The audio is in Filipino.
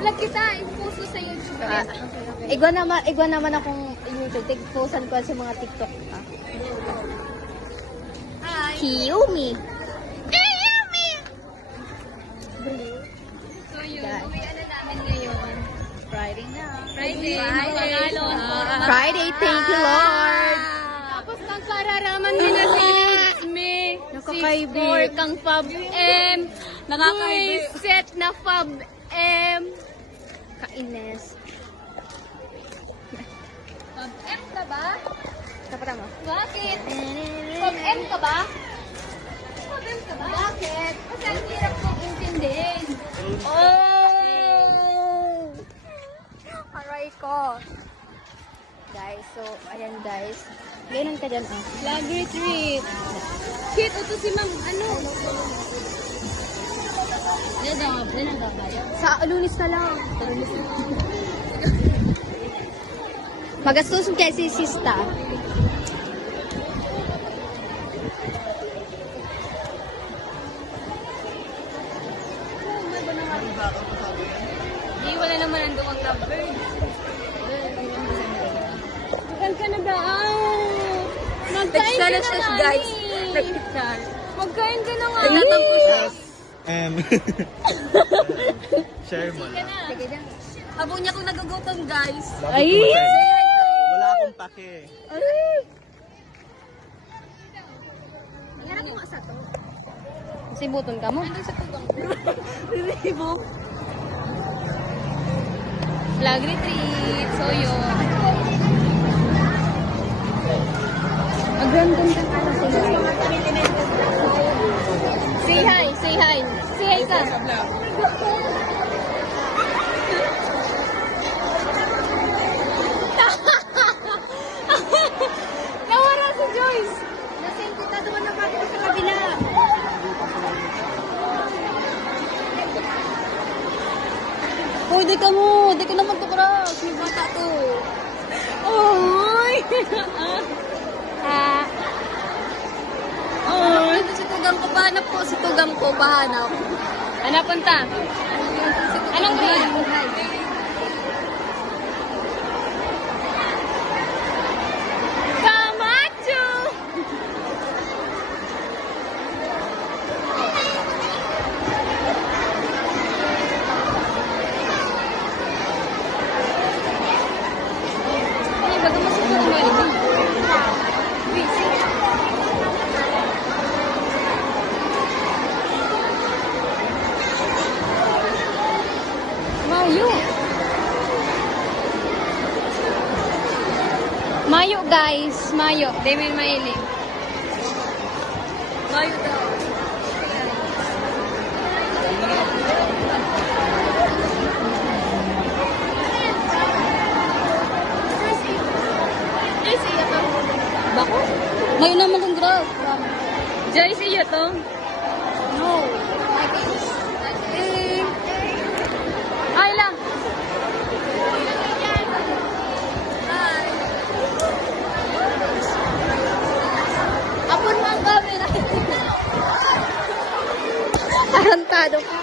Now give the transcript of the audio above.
Vlog kita, i-post ko sa YouTube. Igwa naman akong YouTube. Tig-postan ko sa mga TikTok. Hi. Kiyumi. So yun, Yeah. uwian na namin ngayon. Friday na. Friday. Pangalon. Friday, thank you, Lord. Tapos nagkararaman din na si me. Nakakaibig. 6'4" kang Fab M. Nakakaibig. Set na Fab M. Kaines. Fab M ka ba? Tapos mo. Bakit? Fab M ka ba? Fab M ka ba? Bakit? Kasi ang hirap kong intindihin. Oh! Aray ko. Guys, so, ayan guys. Ganun ka dyan, ah. Flag retreat. Shit, ito si ma'am. Ano? Yan ang kayo. Sa Lunis na lang. Magastos kaya si Sista. Di, wala naman nandun ang lovebird. Saan ka nag-aaw? Magkain ka na nga, guys. eh. Magkain ka na nga. Nagtatampo siya. Share mo lang. Sige na. Abo niya kung nagugutom, guys. Ay! Wala akong pake. Nangyarap mo nga sa to. Sibuton ka mo. Nandun sa tugang. Ribo. Flag retreat. So yun. Mag-random ka para sila. Say hi, say hi. Say hi ka. Nawara si Joyce. Nasend kita doon na bago sa kabila. Uy, di ka mo. Di ka naman tukras. May bata to. Uy! Oh, ito si Tugang ko. Pahanap po si Tugang ko. Pahanap. Ano punta? Anong grade? Kamacho! Ay, baga masukot mo ito. Mayo. Mayo, guys. Mayo. Demin mailing. Mayo daw. Joyce, iyo to. Bako? Mayo naman kong grab. Joyce, iyo to. No. Ay lang. Apon mo ang camera. Tarantado ka.